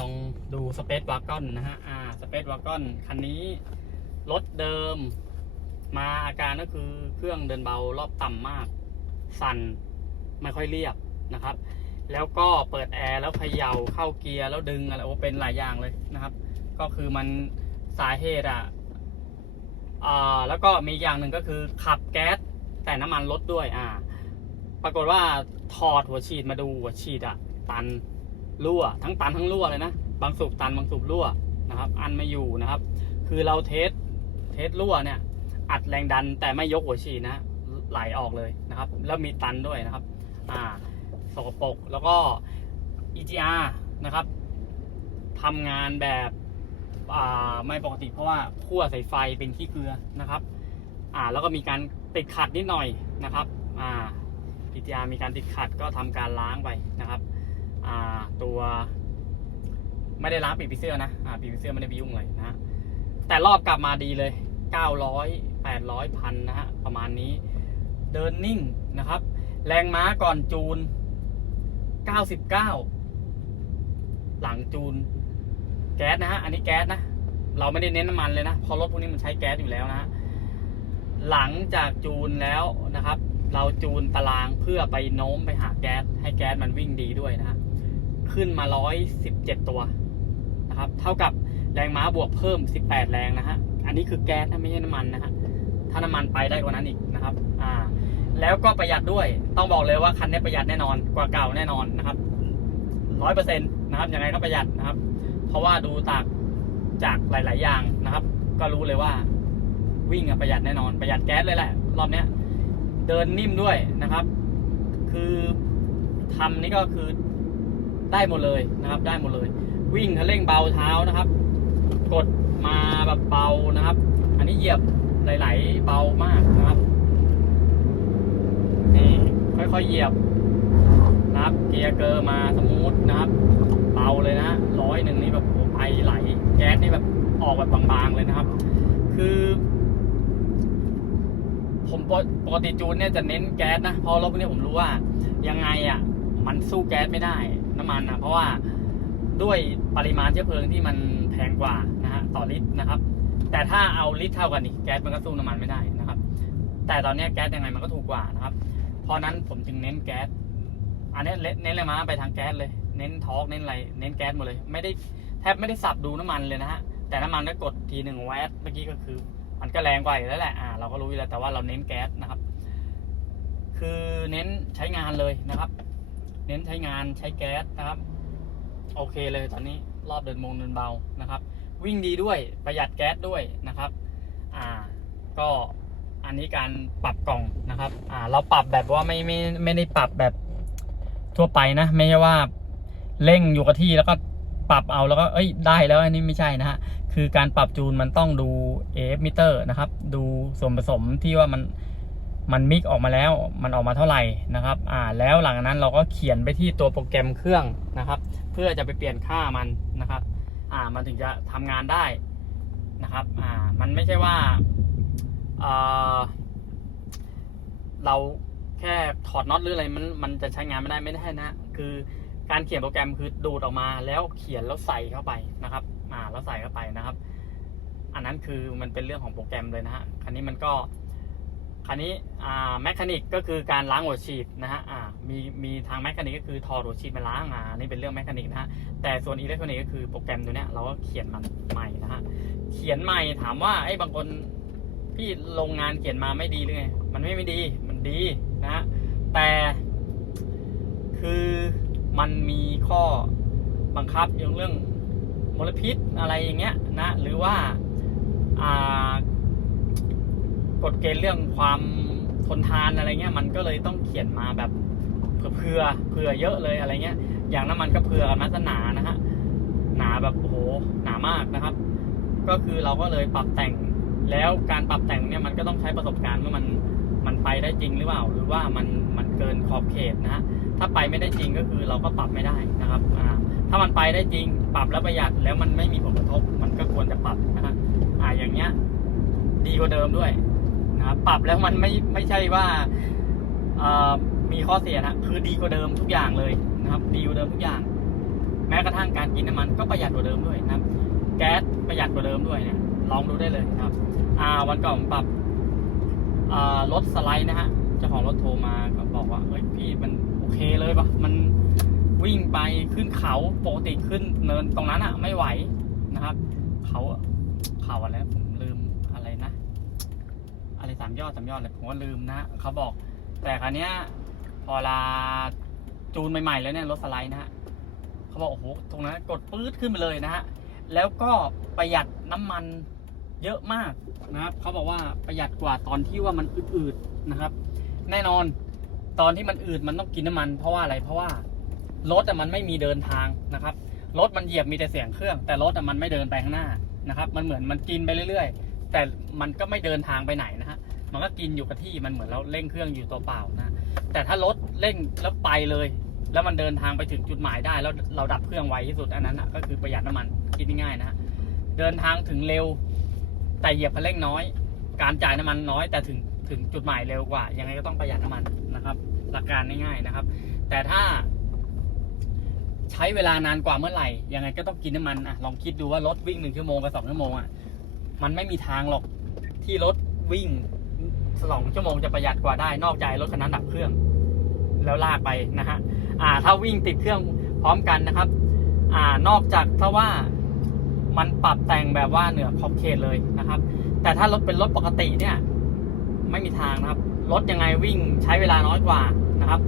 ลองดูสเปซวากอนนะฮะ อ่าสเปซวากอนคันนี้รถเดิม มาอาการก็คือเครื่องเดินเบารอบต่ำมาก สั่นไม่ค่อยเรียบนะครับ แล้วก็เปิดแอร์แล้วเขย่าเข้าเกียร์แล้วดึงอะไรโอ้เป็นหลายอย่างเลยนะครับ ก็คือมันสาเหตุอะอ่าแล้วก็มีอย่างหนึ่งก็คือขับแก๊สแต่น้ำมันลดด้วยอ่า ปรากฏว่าถอดหัวฉีดมาดูหัวฉีดอะ ตัน รั่ว ทั้งตันทั้งรั่วเลยนะ บางสูบตันบางสูบรั่วนะครับ อันไม่อยู่นะครับ คือเราเทสเทสรั่วเนี่ย อัดแรงดันแต่ไม่ยกหัวฉีดนะไหลออกเลยนะครับ แล้วมีตันด้วยนะครับ อ่าสกปรกแล้วก็ EGR นะครับทำงานแบบอ่าไม่ปกติเพราะว่าขั้วสายไฟเป็นขี้เกลือนะครับอ่าแล้วก็มีการติดขัดนิดหน่อยนะครับอ่า EGR มีการติดขัดก็ทำการล้างไปนะครับ ตัวไม่ได้ล้างปีกผีเสื้อนะอ่าปีกผีเสื้อไม่ได้ไปยุ่งเลยนะฮะแต่รอบกลับมาดีเลย 900 800พันนะฮะประมาณนี้เดินนิ่งนะครับ แรงม้าก่อนจูน 99 หลังจูน แก๊สนะฮะอันนี้แก๊สนะ เราไม่ได้เน้นน้ำมันเลยนะเพราะรถพวกนี้มันใช้แก๊สอยู่แล้วนะฮะหลังจากจูนแล้วนะครับ เราจูนตารางเพื่อไปโน้มไปหาแก๊สให้แก๊สมันวิ่งดีด้วยนะฮะ ขึ้นมา 117 ตัวนะครับ เท่ากับแรงม้าบวกเพิ่ม 18 แรงนะฮะ อันนี้คือแก๊สนะไม่ใช่น้ำมันนะฮะ ถ้าน้ำมันไปได้กว่านั้นอีกนะครับ อ่า แล้วก็ประหยัดด้วย ต้องบอกเลยว่าคันนี้ประหยัดแน่นอนกว่าเก่าแน่นอนนะครับร้อยเปอร์เซ็นต์นะครับ ยังไงก็ประหยัดนะครับ เพราะว่าดูจากจากหลาย ๆ อย่างนะครับ ก็รู้เลยว่าวิ่งประหยัดแน่นอนประหยัดแก๊สเลยแหละ รอบเนี้ย เดินนิ่มด้วยนะครับ คือทำนี่ก็คือ ได้หมดเลยนะครับ ได้หมดเลย วิ่งคันเร่งเบาเท้านะครับ กดมาแบบเบานะครับ อันนี้เหยียบไหลๆเบามากนะครับนี่ค่อยๆเหยียบนะครับเกียร์เกอร์มาสมูทนะครับเบาเลยนะร้อยหนึ่งนี่แบบโอ้ไปไหล แก๊สนี่แบบออกแบบบางๆเลยนะครับ คือ ผมปกปกติจูนเนี่ยจะเน้นแก๊สนะเพราะรถพวกนี้ผมรู้ว่ายังไงอะ มันสู้แก๊สไม่ได้ น้ำมันอะเพราะว่าด้วยปริมาณเชื้อเพลิงที่มันแพงกว่านะฮะต่อลิตรนะครับ แต่ถ้าเอาลิตรเท่ากันอีกแก๊สมันก็สู้น้ำมันไม่ได้นะครับ แต่ตอนนี้แก๊สยังไงมันก็ถูกกว่านะครับ เพราะนั้นผมจึงเน้นแก๊สอันนี้เน้นเลยมาไปทางแก๊สเลย เน้นทอร์กเน้นอะไรเน้นแก๊สหมดเลย ไม่ได้แทบไม่ได้สับดูน้ำมันเลยนะฮะแต่น้ำมันก็กดทีหนึ่งแวตเมื่อกี้ก็คือ มันก็แรงกว่าอยู่แล้วแหละอ่าเราก็รู้อยู่แล้วแต่ว่าเราเน้นแก๊สนะครับ คือเน้นใช้งานเลยนะครับ เน้นใช้งานใช้แก๊สนะครับ โอเคเลยตอนนี้รอบเดินมงเดินเบานะครับ วิ่งดีด้วยประหยัดแก๊สด้วยนะครับ อ่า ก็อันนี้การปรับกล่องนะครับ อ่า เราปรับแบบว่าไม่ไม่ไม่ได้ปรับแบบทั่วไปนะ ไม่ใช่ว่าเร่งอยู่กับที่แล้วก็ปรับเอาแล้วก็เอ้ยได้แล้วอันนี้ไม่ใช่นะฮะคือการปรับจูนมันต้องดู AF meter นะครับ ดูส่วนผสมที่ว่ามัน มันมิกออกมาแล้วมันออกมาเท่าไหร่นะครับอ่าแล้วหลังจากนั้นเราก็เขียนไปที่ตัวโปรแกรมเครื่องนะครับ เพื่อจะไปเปลี่ยนค่ามันนะครับอ่ามันถึงจะทำงานได้นะครับอ่ามันไม่ใช่ว่าเออเราแค่ถอดน็อตหรืออะไรมันมันจะใช้งานไม่ได้ไม่ได้นะ คือการเขียนโปรแกรมคือดูดออกมาแล้วเขียนแล้วใส่เข้าไปนะครับอ่าแล้วใส่เข้าไปนะครับ อันนั้นคือมันเป็นเรื่องของโปรแกรมเลยนะฮะคันนี้มันก็ คันนี้แมคานิกก็คือการล้างหัวฉีดนะฮะมีมีทางแมคานิกก็คือถอดหัวฉีดมาล้างอ่านี่เป็นเรื่องแมคานิกนะฮะแต่ส่วนอิเล็กทรอนิกส์ก็คือโปรแกรมตัวเนี้ยเราก็เขียนมันใหม่นะฮะเขียนใหม่ถามว่าไอ้บางคนพี่โรงงานเขียนมาไม่ดีหรือไงมันไม่ไม่ดีมันดีนะฮะแต่คือมันมีข้อบังคับเรื่องเรื่องมลพิษอะไรอย่างเงี้ยนะหรือว่าอ่า กฎเกณฑ์เรื่องความทนทานอะไรเงี้ยมันก็เลยต้องเขียนมาแบบเผื่อเผื่อเผื่อเยอะเลยอะไรเงี้ย อย่างน้ำมันก็เผื่อกันมาซะหนานะฮะหนาแบบโอ้โหหนามากนะครับ ก็คือเราก็เลยปรับแต่งแล้วการปรับแต่งเนี่ยมันก็ต้องใช้ประสบการณ์ว่ามันมันไปได้จริงหรือเปล่า หรือว่ามันมันเกินขอบเขตนะฮะถ้าไปไม่ได้จริงก็คือเราก็ปรับไม่ได้นะครับอ่าถ้ามันไปได้จริง ปรับแล้วประหยัดแล้วมันไม่มีผลกระทบ มันก็ควรจะปรับนะฮะอ่าอย่างเงี้ยดีกว่าเดิมด้วย นะครับปรับแล้วมันไม่ไม่ใช่ว่ามีข้อเสียนะคือดีกว่าเดิมทุกอย่างเลยนะครับ ดีกว่าเดิมทุกอย่าง แม้กระทั่งการกินน้ำมันก็ประหยัดกว่าเดิมด้วยนะครับ แก๊สประหยัดกว่าเดิมด้วยเนี่ยลองดูได้เลยครับอ่าวันก่อนผมปรับรถสไลด์นะฮะเจ้าของรถโทรมาก็บอกว่าเฮ้ยพี่มันโอเคเลยปะมันวิ่งไปขึ้นเขาปกติขึ้นเนินตรงนั้นอะไม่ไหวนะครับ เขาเขาอะไรผม ไรสามยอดสามยอดเลยผมก็ลืมนะเขาบอก แต่ครั้นี้ยพอลาจูนใหม่ๆแล้วเนี่ยรถสไลด์นะฮะเขาบอกโอ้โหตรงนั้นกดปื๊ดขึ้นไปเลยนะฮะแล้วก็ประหยัดน้ำมันเยอะมากนะครับเขาบอกว่าประหยัดกว่าตอนที่ว่ามันอืดๆนะครับ แน่นอนตอนที่มันอืดมันต้องกินน้ำมัน เพราะว่าอะไรเพราะว่ารถอะมันไม่มีเดินทางนะครับรถมันเหยียบมีแต่เสียงเครื่อง แต่รถอะมันไม่เดินไปข้างหน้านะครับ มันเหมือนมันกินไปเรื่อย ๆ แต่มันก็ไม่เดินทางไปไหนนะฮะ มันก็กินอยู่กับที่มันเหมือนเราเร่งเครื่องอยู่ตัวเปล่านะ แต่ถ้ารถเร่งแล้วไปเลย แล้วมันเดินทางไปถึงจุดหมายได้แล้วเราดับเครื่องไวที่สุดอันนั้นนะก็คือประหยัดน้ำมันคิดง่ายๆนะฮะเดินทางถึงเร็ว แต่เหยียบคันเร่งน้อย การจ่ายน้ำมันน้อย แต่ถึงถึงจุดหมายเร็วกว่ายังไงก็ต้องประหยัดน้ำมันนะครับ หลักการง่ายๆนะครับ แต่ถ้าใช้เวลานานกว่าเมื่อไหร่ยังไงก็ต้องกินน้ำมันอะลองคิดดูว่ารถวิ่งหนึ่งชั่วโมงกับสองชั่วโมงอะมันไม่มีทางหรอกที่รถวิ่ง สองชั่วโมงจะประหยัดกว่าได้ นอกจากรถคันนั้นดับเครื่อง แล้วลากไปนะฮะอ่า ถ้าวิ่งติดเครื่องพร้อมกันนะครับ อ่านอกจากถ้าว่ามันปรับแต่งแบบว่าเหนือขอบเขตเลยนะครับ แต่ถ้ารถเป็นรถปกติเนี่ย ไม่มีทางนะครับรถยังไงวิ่งใช้เวลาน้อยกว่านะครับ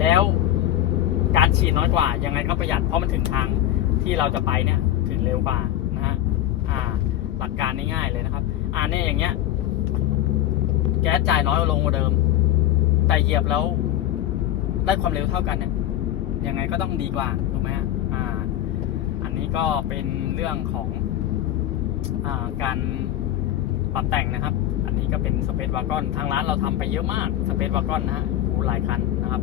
แล้วการฉีดน้อยกว่า ยังไงก็ประหยัดเพราะมันถึงทางที่เราจะไปเนี่ยถึงเร็วกว่านะฮะอ่า หลักการง่ายๆเลยนะครับ อ่าเนี่ยอย่างเงี้ย ก๊สจ่ายน้อยลงกว่าเดิม แต่เหยียบแล้ว ได้ความเร็วเท่ากันเนี่ยยังไงก็ต้องดีกว่าถูกไหมฮะอ่า อันนี้ก็เป็นเรื่องของอ่าการปรับแต่งนะครับ อันนี้ก็เป็นสเปซวากอนทางร้านเราทำไปเยอะมากสเปซวากอนนะฮะหลายคันนะครับ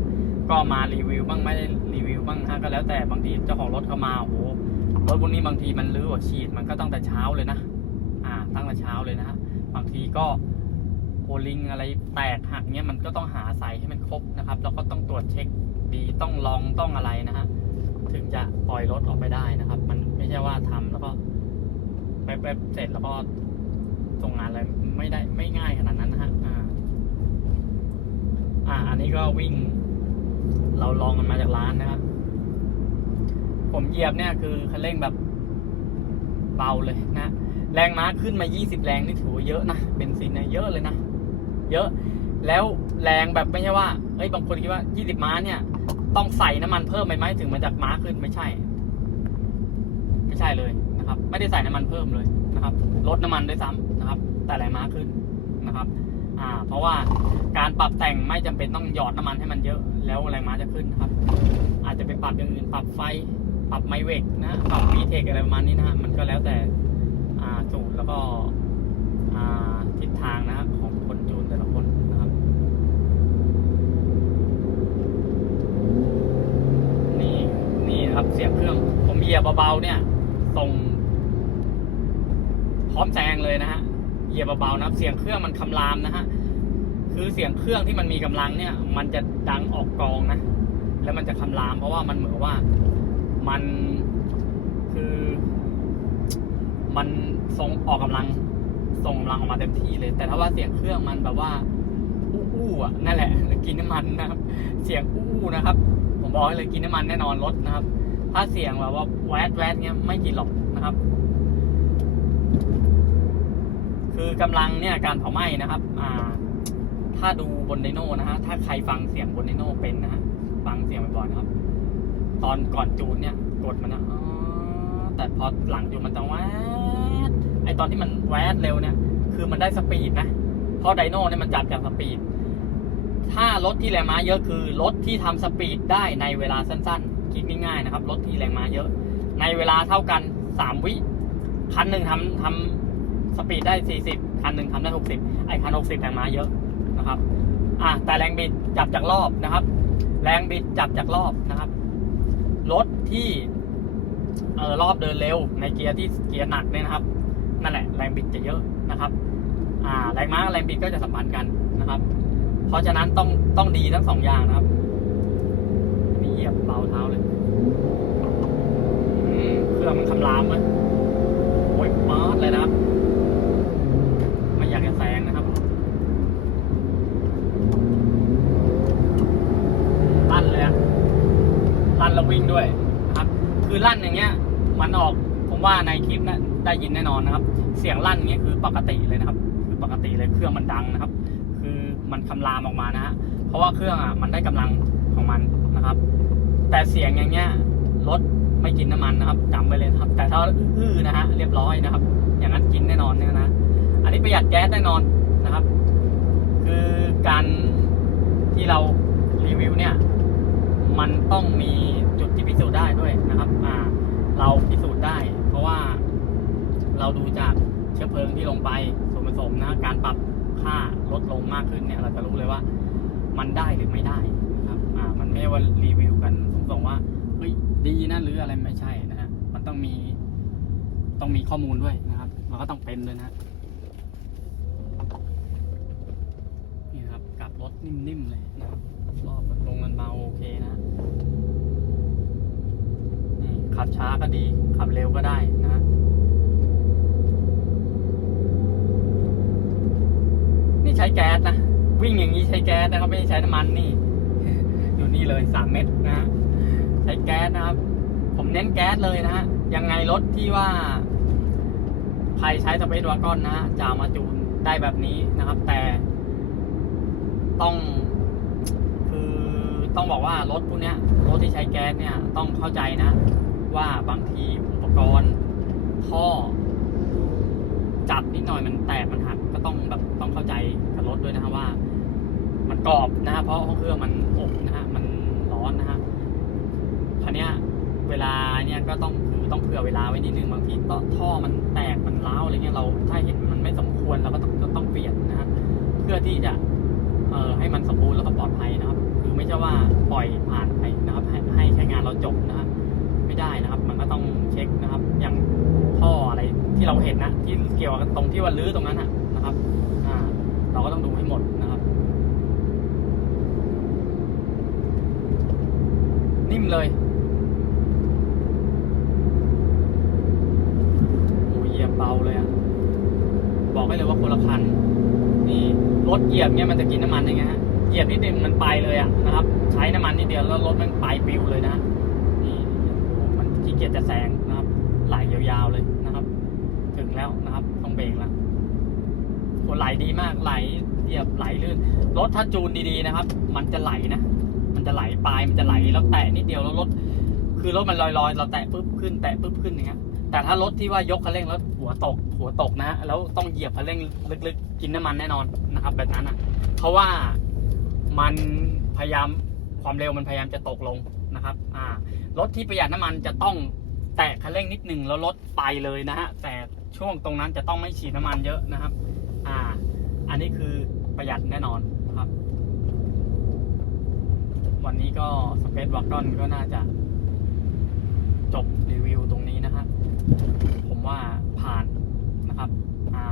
ก็มารีวิวบ้างไม่ได้รีวิวบ้างฮะก็แล้วแต่บางทีเจ้าของรถเขามาโอ้โหรถพวกนี้บางทีมันรื้อฉีดมันก็ตั้งแต่เช้าเลยนะ อ่า ตั้งแต่เช้าเลยนะฮะบางทีก็ โอลิงอะไรแตกหักเนี้ยมันก็ต้องหาใส่ให้มันครบนะครับ แล้วก็ต้องตรวจเช็คดีต้องลองต้องอะไรนะฮะถึงจะปล่อยรถออกไปได้นะครับ มันไม่ใช่ว่าทำแล้วก็แป๊บๆเสร็จแล้วก็ส่งงานอะไรไม่ได้ไม่ง่ายขนาดนั้นนะฮะอ่า อ่า อันนี้ก็วิ่ง เราลองกันมาจากร้านนะครับ ผมเหยียบเนี่ยคือคันเร่งแบบเบาเลยนะ แรงม้าขึ้นมา 20 แรงนี่ถือว่าเยอะนะเบนซินเนี่ยเยอะเลยนะ เยอะ แล้วแรงแบบไม่ใช่ว่าเอ้ยบางคนคิดว่า 20 ม้าเนี่ย ต้องใส่น้ำมันเพิ่มไปไหมถึงมันจะม้าขึ้นไม่ใช่ ไม่ใช่เลยนะครับ ไม่ได้ใส่น้ำมันเพิ่มเลยนะครับลดน้ำมันด้วยซ้ำนะครับ แต่แรงม้าขึ้นนะครับ อ่า เพราะว่าการปรับแต่งไม่จำเป็นต้องหยอดน้ำมันให้มันเยอะ แล้วแรงม้าจะขึ้นนะครับ อาจจะไปปรับอย่างอื่นปรับไฟปรับไมเวกนะปรับวีเทคอะไรประมาณนี้นะฮะมันก็แล้วแต่อ่าสูตรแล้วก็อ่าทิศทางนะครับของคนจูนแต่ละคนนะครับ นี่นี่นะครับ เสียงเครื่อง ผมเหยียบเบาๆเนี่ย ส่ง พร้อมแซงเลยนะฮะเหยียบเบาๆนะเสียงเครื่องมันคำรามนะฮะคือเสียงเครื่องที่มันมีกำลังเนี่ย มันจะดังออกกองนะแล้วมันจะคำราม เพราะว่ามันเหมือนว่ามันคือ มันส่งออกกำลังส่งกำลังออกมาเต็มที่เลย แต่ถ้าว่าเสียงเครื่องมันแบบว่าอู้อู้อะนั่นแหละกินน้ำมันนะครับ เสียงอู้อู้นะครับ ผมบอกให้เลยกินน้ำมันแน่นอนรถนะครับ ถ้าเสียงแบบว่าแวดแวดเงี้ยไม่กินหรอกนะครับ คือกำลังเนี่ยการเผาไหม้นะครับ อ่า ถ้าดูบนไดโน่นะฮะถ้าใครฟังเสียงบนไดโน่เป็นนะฮะฟังเสียงบ่อยๆนะครับ ตอนก่อนจูนเนี่ยกดมันนะแต่พอหลังจูนมันจะแวดไอตอนที่มันแวดเร็วเนี่ย คือมันได้สปีดนะเพราะไดโน่เนี่ยมันจับจากสปีดถ้ารถที่แรงม้าเยอะคือรถที่ทำสปีดได้ในเวลาสั้น ๆ คิดง่ายๆนะครับรถที่แรงม้าเยอะ ในเวลาเท่ากันสามวิคันหนึ่งทำทำสปีดได้สี่สิบคันหนึ่งทำได้หกสิบไอคันหกสิบแรงม้าเยอะนะครับอะแต่แรงบิดจับจากรอบนะครับ แรงบิดจับจากรอบนะครับรถที่เออรอบเดินเร็ว ในเกียร์ที่เกียร์หนักเนี่ยนะครับนั่นแหละแรงบิดจะเยอะนะครับอ่าแรงม้าแรงบิดก็จะสัมพันธ์กันนะครับ เพราะฉะนั้นต้องต้องดีทั้งสองอย่างนะครับ ยียบเบาเท้าเลยคำรามไหมโอ้ยป๊าดเลยนะครับ ไม่อยากจะแซงนะครับลั่นเลยอะลั่นแล้ววิ่งด้วยนะครับ คือลั่นอย่างเงี้ย มันออกผมว่าในคลิปนะได้ยินแน่นอนนะครับ เสียงลั่นอย่างเงี้ยคือปกติเลยนะครับ คือปกติเลยเครื่องมันดังนะครับ คือมันคำรามออกมานะฮะเพราะว่าเครื่องอะมันได้กำลังของมันนะครับ แต่เสียงอย่างเงี้ยรถไม่กินน้ำมันนะครับจำไว้เลยครับ แต่ถ้าอื้อนะฮะเรียบร้อยนะครับ อย่างนั้นกินแน่นอนเนี่ยนะอันนี้ประหยัดแก๊สแน่นอนนะครับ คือการที่เรารีวิวเนี่ย มันต้องมีจุดที่พิสูจน์ได้ด้วยนะครับอ่าเราพิสูจน์ได้ เพราะว่าเราดูจากเชื้อเพลิงที่ลงไปส่วนผสมนะการปรับค่าลดลงมากขึ้นเนี่ย เราจะรู้เลยว่ามันได้หรือไม่ได้ มันไม่ใช่ว่ารีวิวกันส่งว่าเฮ้ยดีนะหรืออะไรไม่ใช่นะฮะมันต้องมีต้องมีข้อมูลด้วยนะครับมันก็ต้องเป็นด้วยนะนี่ครับกลับรถนิ่มๆเลยนะครับรอบมันลงมันเบาโอเคนะนี่ขับช้าก็ดี ขับเร็วก็ได้นะนี่ใช้แก๊สนะวิ่งอย่างนี้ใช้แก๊สนะครับไม่ได้ใช้น้ำมันนี่ นี่เลยสามเม็ดนะฮะใช้แก๊สนะครับ ผมเน้นแก๊สเลยนะฮะยังไงรถที่ว่า ใครใช้สเปซวากอนนะฮะจะเอามาจูนได้แบบนี้นะครับ แต่ ต้องคือต้องบอกว่ารถพวกเนี้ยรถที่ใช้แก๊สเนี่ยต้องเข้าใจนะ ว่าบางทีอุปกรณ์ท่อจับนิดหน่อยมันแตกมันหักก็ต้องแบบต้องเข้าใจกับรถด้วยนะฮะว่า มันกรอบนะฮะเพราะเครื่องมันอบะฮะมันร้อนนะฮะคันเนี้ย เวลาเนี่ยก็ต้องคือต้องเผื่อเวลาไว้นิดนึงบางทีต่อท่อมันแตกมันร้าวอะไรเงี้ยเราถ้าเห็นมันไม่สมควรเราก็ต้องต้องเปลี่ยนนะฮะเพื่อที่จะเอ่อให้มันสมบูรณ์แล้วก็ปลอดภัยนะครับ คือไม่ใช่ว่าปล่อยผ่านไปนะครับให้ให้ใช้งานเราจบนะฮะไม่ได้นะครับ มันก็ต้องเช็คนะครับ อย่างท่ออะไรที่เราเห็นนะที่เกี่ยวกับตรงที่ว่าลื้อตรงนั้นนะนะครับอ่าเราก็ต้องดูให้หมดนะครับ นิ่มเลย โอ้ยเหยียบเบาเลยอะบอกให้เลยว่าคนละคันนี่รถเหยียบเนี่ยมันจะกินน้ำมันยังไงฮะเหยียบนิดเดียวมันไปเลยอะนะครับ ใช้น้ำมันนิดเดียวแล้วรถมันไปปิวเลยนะนี่มันขี้เกียจจะแซงนะครับ ไหลยาวๆเลยนะครับ ถึงแล้วนะครับต้องเบรกแล้วโหไหลดีมากไหลเหยียบไหลลื่นรถถ้าจูนดีๆนะครับ มันจะไหลนะมันจะไหลปลายมันจะไหลแล้วแตะนิดเดียวแล้วรถคือรถมันลอยๆ เราแตะปุ๊บขึ้นแตะปุ๊บขึ้นอย่างเงี้ย แต่ถ้ารถที่ว่ายกคันเร่งแล้วหัวตกหัวตกนะแล้วต้องเหยียบคันเร่งลึกๆ กินน้ำมันแน่นอนนะครับแบบนั้นอะ เพราะว่ามันพยายามความเร็วมันพยายามจะตกลงนะครับอ่ารถที่ประหยัดน้ำมันจะต้องแตะคันเร่งนิดหนึ่งแล้วรถไปเลยนะฮะแต่ช่วงตรงนั้นจะต้องไม่ฉีดน้ำมันเยอะนะครับ อ่า อันนี้คือประหยัดแน่นอนนะครับ วันนี้ก็สเปซวากอนก็น่าจะ จบรีวิวตรงนี้นะฮะ ผมว่าผ่านนะครับ อ่า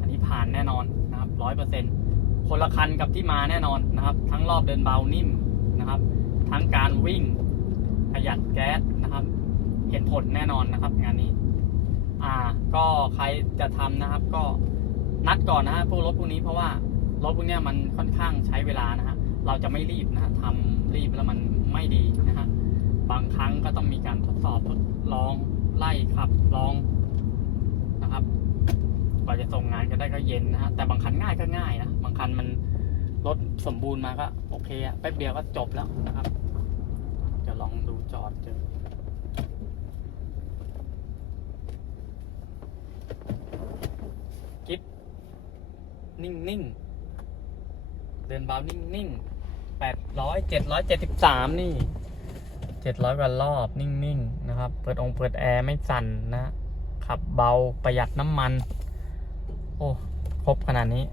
อันนี้ผ่านแน่นอนนะครับร้อยเปอร์เซ็นต์คนละคันกับที่มาแน่นอนนะครับ ทั้งรอบเดินเบานิ่มนะครับ ทั้งการวิ่งประหยัดแก๊สนะครับ เห็นผลแน่นอนนะครับ งานนี้ อ่า ก็ใครจะทำนะครับ ก็นัดก่อนนะฮะพวกรถพวกนี้เพราะว่ารถพวกนี้มันค่อนข้างใช้เวลานะฮะเราจะไม่รีบนะฮะทำรีบแล้วมันไม่ดีนะฮะบางครั้งก็ต้องมีการทดสอบทดลอง ไล่ขับลองนะครับกว่าจะส่งงานก็ได้ก็เย็นนะฮะแต่บางคันง่ายก็ง่ายนะบางคันมันรถสมบูรณ์มาก็โอเคอะแป๊บเดียวก็จบแล้วนะครับ จะลองดูจอดเจอกิฟนิ่งนิ่งๆ เดินเบานิ่งนิ่งแปดร้อยเจ็ดร้อยเจ็ดสิบสามนี่เจ็ดร้อยกว่ารอบนิ่งๆ นะครับ เปิดองค์เปิดแอร์ไม่สั่นนะ ขับเบาประหยัดน้ำมัน โอ้ครบขนาดนี้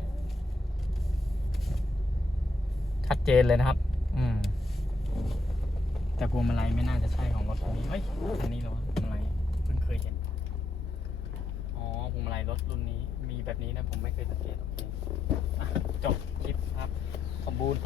ชัดเจนเลยนะครับ อืม แต่พวงมาลัยไม่น่าจะใช่ของรถคันนี้เฮ้ยอันนี้เหรอวะพวงมาลัยเพิ่งเคยเห็น อ๋อพวงมาลัยรถรุ่นนี้ มีแบบนี้นะ ผมไม่เคยสังเกตโอเคอจบคลิปครับ สมบูรณ์